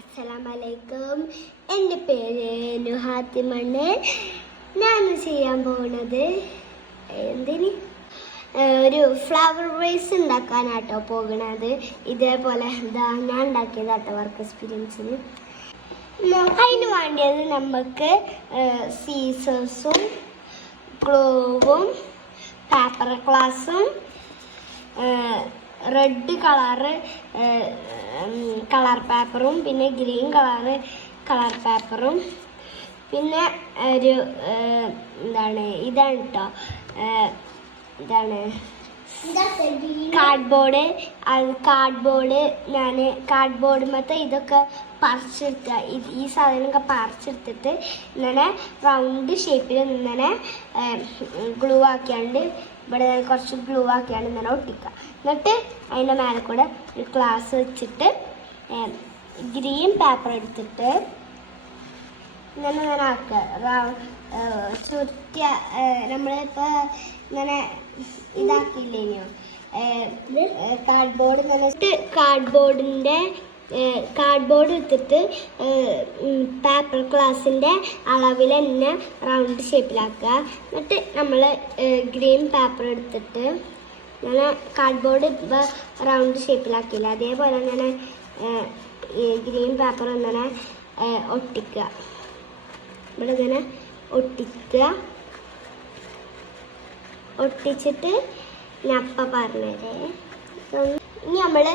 അസ്സലാമലൈക്കും. എന്റെ പേര് നുഹാത്തിമണ്ണ് ഞാൻ ചെയ്യാൻ പോകുന്നത് എന്തിന്? ഒരു ഫ്ലവർ റൈസ് ഉണ്ടാക്കാനാട്ടോ പോകണത്. ഇതേപോലെ ഇതാ ഞാൻ ഉണ്ടാക്കിയതാട്ടോ വർക്ക് എക്സ്പീരിയൻസിന് അതിന് വേണ്ടിയത് നമുക്ക് സീസേഴ്സും ഗ്ലോവും പേപ്പർ ഗ്ലാസും റെഡ് കളറ് കളർ പേപ്പറും പിന്നെ ഗ്രീൻ കളറ് കളർ പേപ്പറും പിന്നെ ഒരു എന്താണ് ഇതാണ് കേട്ടോ ഇതാണ് കാർഡ്ബോർഡ് കാർഡ്ബോർഡ് ഞാൻ കാർഡ്ബോർഡ് മറ്റേ ഇതൊക്കെ പറിച്ചെടുത്ത ഈ സാധനമൊക്കെ പറിച്ചെടുത്തിട്ട് ഇങ്ങനെ റൗണ്ട് ഷേപ്പിൽ ഇങ്ങനെ ഗ്ലൂ ആക്കിയാണ്ട് ഇവിടെ ഞാൻ കുറച്ച് ഗ്ലൂ ആക്കിയാണ് ഇങ്ങനെ ഒട്ടിക്കുക. എന്നിട്ട് അതിന്റെ മേലെ കൂടെ ഒരു ഗ്ലാസ് വെച്ചിട്ട് ഗ്രീൻ പേപ്പർ എടുത്തിട്ട് ഇങ്ങനെ ഇങ്ങനെ ആക്കുക. ചുരുക്കിയ നമ്മളിപ്പോൾ ഇങ്ങനെ ഇതാക്കിയില്ലേനോ? കാർഡ്ബോർഡ് ഇങ്ങനെ കാർഡ്ബോർഡിന്റെ കാർഡ്ബോർഡ് എടുത്തിട്ട് പേപ്പർ ഗ്ലാസിന്റെ അളവിൽ തന്നെ റൗണ്ട് ഷേപ്പിലാക്കുക എന്നിട്ട് നമ്മൾ ഗ്രീൻ പേപ്പർ എടുത്തിട്ട് ഞാൻ കാർഡ്ബോർഡ് ഇപ്പോൾ റൗണ്ട് ഷേപ്പിലാക്കിയില്ല അതേപോലെ തന്നെ ഗ്രീൻ പേപ്പർ ഇങ്ങനെ ഒട്ടിക്കുക. ഇവിടെ ഇങ്ങനെ ഒട്ടിക്കുക. ഒട്ടിച്ചിട്ട് ഞാൻ അപ്പം പറഞ്ഞതേ ഇനി നമ്മൾ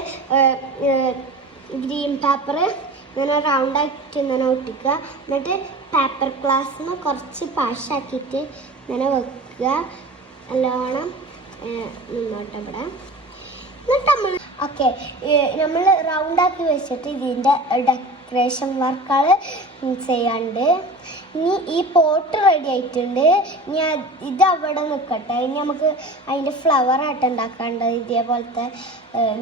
ഗ്രീൻ പേപ്പർ ഇങ്ങനെ റൗണ്ട് ആക്കിയിട്ട് ഇങ്ങനെ ഒട്ടിക്കുക. എന്നിട്ട് പേപ്പർ ഗ്ലാസ്സിന് കുറച്ച് പാഷാക്കിയിട്ട് ഇങ്ങനെ വെക്കുക. നല്ലോണം മുന്നോട്ട് ഇവിടെ. എന്നിട്ട് നമ്മൾ ഓക്കെ. നമ്മൾ റൗണ്ട് ആക്കി വെച്ചിട്ട് ഇതിന്റെ ഡെക്കറേഷൻ വർക്കുകൾ ചെയ്യാണ്ട്. ഇനി ഈ പോട്ട് റെഡി ആയിട്ടുണ്ട്. ഇനി ഇത് അവിടെ നിൽക്കട്ടെ ഇനി നമുക്ക് അതിന്റെ ഫ്ലവർ ആയിട്ട് ഉണ്ടാക്കാണ്ട് ഇതേപോലത്തെ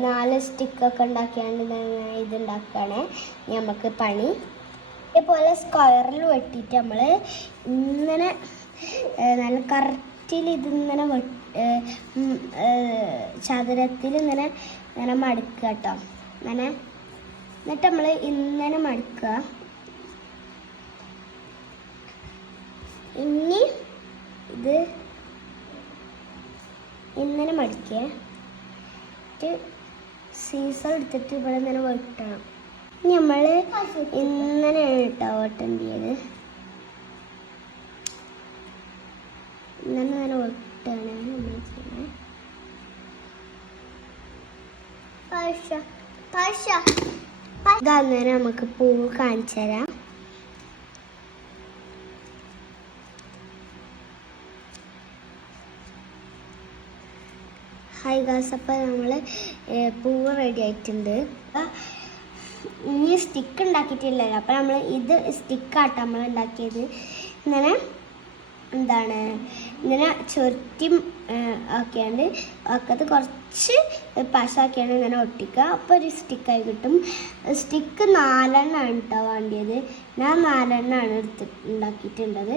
നാല് സ്റ്റിക്കൊക്കെ ഉണ്ടാക്കിയാണ്ട് ഇത് ഉണ്ടാക്കുകയാണ്. നമുക്ക് പണി. ഇതേപോലെ സ്ക്വയറിൽ വെട്ടിയിട്ട് നമ്മൾ ഇങ്ങനെ നല്ല കറക്റ്റിൽ ഇതിങ്ങനെ വെട്ട് ചതുരത്തിൽ ഇങ്ങനെ ഇങ്ങനെ മടുക്കുക കേട്ടോ. ഇങ്ങനെ. എന്നിട്ട് നമ്മൾ ഇങ്ങനെ മടുക്കുക. ഇനി ഇത് ഇങ്ങനെ മടിക്കുക. എന്നിട്ട് സീസർ എടുത്തിട്ട് ഇവിടെ ഇങ്ങനെ വെട്ടണം. നമ്മൾ ഇങ്ങനെയാണ് കേട്ടോ വെട്ടേണ്ടത്. ഇങ്ങനെ ഇങ്ങനെ വെട്ടാണ് നമ്മൾ ചെയ്യുന്നത് നമുക്ക് പൂവ് കാണിച്ചു തരാം ഹായ് ഗാസ് അപ്പോൾ നമ്മൾ പൂവ് റെഡി ആയിട്ടുണ്ട് ഇനി സ്റ്റിക്ക് ഉണ്ടാക്കിയിട്ടില്ലല്ലോ? അപ്പോൾ നമ്മൾ ഇത് സ്റ്റിക്കാട്ടോ നമ്മൾ ഉണ്ടാക്കിയത്. ഇങ്ങനെ എന്താണ്? ഇങ്ങനെ ചുരുട്ടി ആക്കിയാണ്ട് ആക്കത്ത് കുറച്ച് പശാക്കിയാണ് ഇങ്ങനെ ഒട്ടിക്കുക. അപ്പോൾ ഒരു സ്റ്റിക്കായി കിട്ടും. സ്റ്റിക്ക് നാലെണ്ണമാണ് കേട്ടോ വേണ്ടിയത്. ഞാൻ നാലെണ്ണമാണ് എടുത്ത് ഉണ്ടാക്കിയിട്ടുള്ളത്.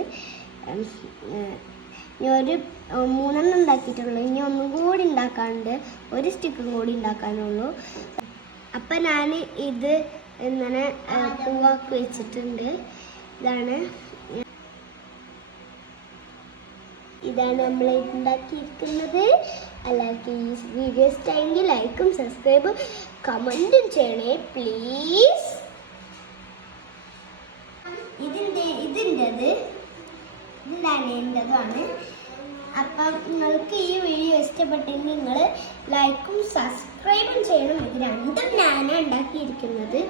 ഇനി ഒരു മൂന്നെണ്ണം ഉണ്ടാക്കിയിട്ടുള്ളൂ. ഇനി ഒന്നും കൂടി ഉണ്ടാക്കാനുണ്ട് ഒരു സ്റ്റിക്കും കൂടി ഉണ്ടാക്കാനുള്ളൂ. അപ്പം ഞാൻ ഇത് ഇങ്ങനെ പൂവാക്കി വെച്ചിട്ടുണ്ട്. ഇതാണ്. ഇതാണ് നമ്മൾ ഉണ്ടാക്കിയിരിക്കുന്നത്. എല്ലാവർക്കും ഈ വീഡിയോ ഇഷ്ടമെങ്കിൽ ലൈക്കും സബ്സ്ക്രൈബും കമന്റും ചെയ്യണേ പ്ലീസ് ഇതിന്റെ ഇതിന്റെത് ഇതാണ് എന്റെതാണ്. അപ്പം നിങ്ങൾക്ക് ഈ വീഡിയോ ഇഷ്ടപ്പെട്ടെങ്കിൽ നിങ്ങൾ ലൈക്കും സബ്സ്ക്രൈബും ചെയ്യണം. ഇത് രണ്ടും ഞാനാണ് ഉണ്ടാക്കിയിരിക്കുന്നത്.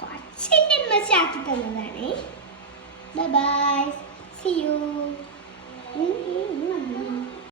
കുറച്ച് എന്റെ ആക്കി തന്നതാണ്. Bye bye C U 嗯嗯嗯。